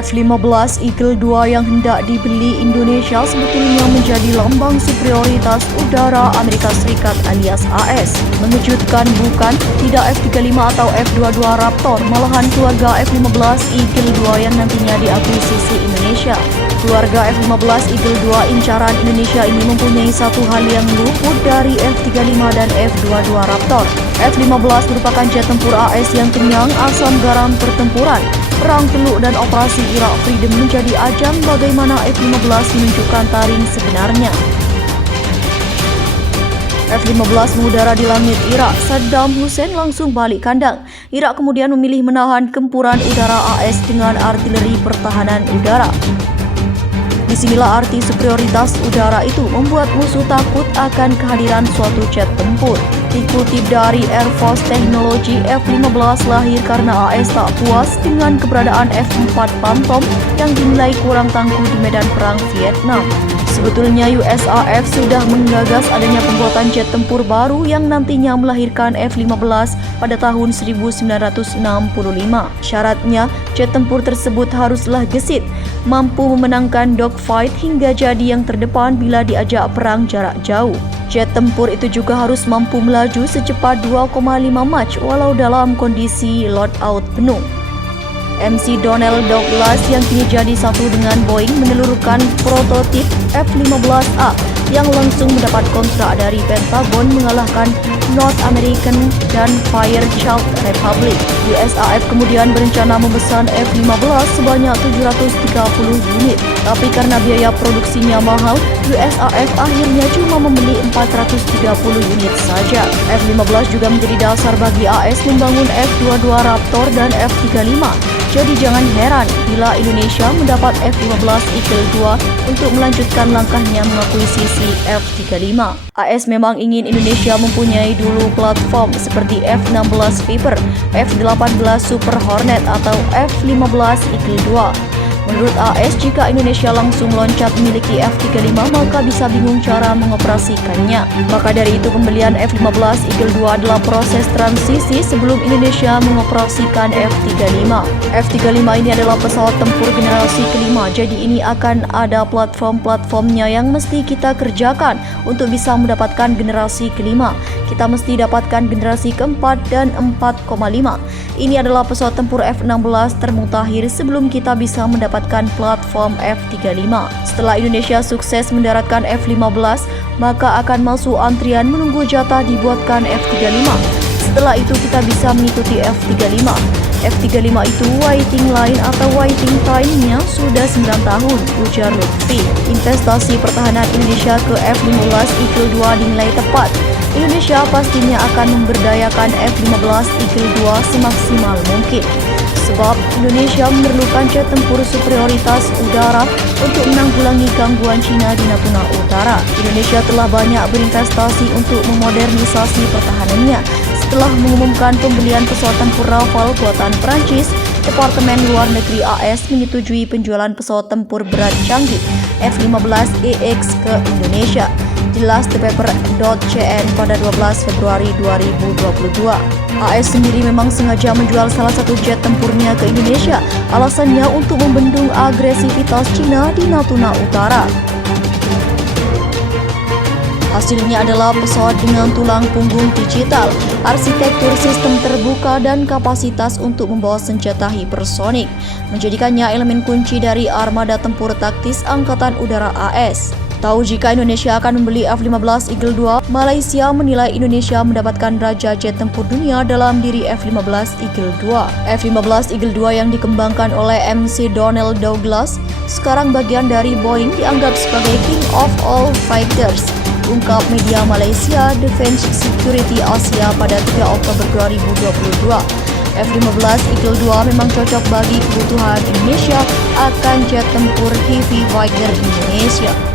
F-15 Eagle 2 yang hendak dibeli Indonesia sebetulnya menjadi lambang superioritas udara Amerika Serikat alias AS. Mengejutkan bukan? Tidak F-35 atau F-22 Raptor, malahan keluarga F-15 Eagle 2 yang nantinya diakuisisi Indonesia. Keluarga F-15 Eagle 2 incaran Indonesia ini mempunyai satu hal yang luput dari F-35 dan F-22 Raptor. F-15 merupakan jet tempur AS yang kenyang asam garam pertempuran. Perang Teluk dan Operasi Iraq Freedom menjadi ajang bagaimana F-15 menunjukkan taring sebenarnya. F-15 mengudara di langit Irak, Saddam Hussein langsung balik kandang. Irak kemudian memilih menahan gempuran udara AS dengan artileri pertahanan udara. Disinilah arti superioritas udara itu membuat musuh takut akan kehadiran suatu jet tempur. Dikutip dari Air Force Technology, F-15 lahir karena AS tak puas dengan keberadaan F-4 Phantom yang dinilai kurang tangguh di medan perang Vietnam. Sebetulnya USAF sudah menggagas adanya pembuatan jet tempur baru yang nantinya melahirkan F-15 pada tahun 1965. Syaratnya, jet tempur tersebut haruslah gesit, mampu memenangkan dogfight hingga jadi yang terdepan bila diajak perang jarak jauh. Jet tempur itu juga harus mampu melaju secepat 2,5 Mach walau dalam kondisi loadout penuh. MC Donald Douglas yang kini jadi satu dengan Boeing menelurkan prototip F-15A yang langsung mendapat kontrak dari Pentagon mengalahkan North American dan Fairchild Republic. USAF kemudian berencana memesan F-15 sebanyak 730 unit. Tapi karena biaya produksinya mahal, USAF akhirnya cuma membeli 430 unit saja. F-15 juga menjadi dasar bagi AS membangun F-22 Raptor dan F-35. Jadi jangan heran bila Indonesia mendapat F-15 Eagle 2 untuk melanjutkan langkahnya mengakuisisi F-35. AS memang ingin Indonesia mempunyai dulu platform seperti F-16 Viper, F-18 Super Hornet atau F-15 Eagle 2. Menurut AS, jika Indonesia langsung loncat memiliki F-35, maka bisa bingung cara mengoperasikannya. Maka dari itu, pembelian F-15 Eagle 2 adalah proses transisi sebelum Indonesia mengoperasikan F-35. F-35 ini adalah pesawat tempur generasi kelima, jadi ini akan ada platform-platformnya yang mesti kita kerjakan untuk bisa mendapatkan generasi kelima. Kita mesti dapatkan generasi keempat dan 4,5. Ini adalah pesawat tempur F-16 termutakhir sebelum kita bisa mendapatkan platform F-35. Setelah Indonesia sukses mendaratkan F-15, maka akan masuk antrian menunggu jatah dibuatkan F-35. Setelah itu kita bisa mengikuti F-35. F-35 itu waiting line atau waiting time-nya sudah 9 tahun, ujar Lutfi. Investasi pertahanan Indonesia ke F-15 Eagle 2 dinilai tepat. Indonesia pastinya akan memberdayakan F-15 Eagle 2 semaksimal mungkin. Sebab Indonesia memerlukan jet tempur superioritas udara untuk menanggulangi gangguan Cina di Natuna Utara. Indonesia telah banyak berinvestasi untuk memodernisasi pertahanannya. Setelah mengumumkan pembelian pesawat tempur Rafale buatan Prancis, Departemen Luar Negeri AS menyetujui penjualan pesawat tempur berat canggih F-15EX ke Indonesia. Jelas thepaper.cn pada 12 Februari 2022. AS sendiri memang sengaja menjual salah satu jet tempurnya ke Indonesia. Alasannya untuk membendung agresivitas Cina di Natuna Utara. Hasilnya adalah pesawat dengan tulang punggung digital, arsitektur sistem terbuka dan kapasitas untuk membawa senjata hipersonik, menjadikannya elemen kunci dari armada tempur taktis Angkatan Udara AS. Tahu jika Indonesia akan membeli F-15 Eagle 2, Malaysia menilai Indonesia mendapatkan raja jet tempur dunia dalam diri F-15 Eagle 2. F-15 Eagle 2 yang dikembangkan oleh MC Donald Douglas, sekarang bagian dari Boeing, dianggap sebagai King of All Fighters, ungkap media Malaysia Defense Security Asia pada 3 Oktober 2022. F-15 Eagle 2 memang cocok bagi kebutuhan Indonesia akan jet tempur heavy fighter Indonesia.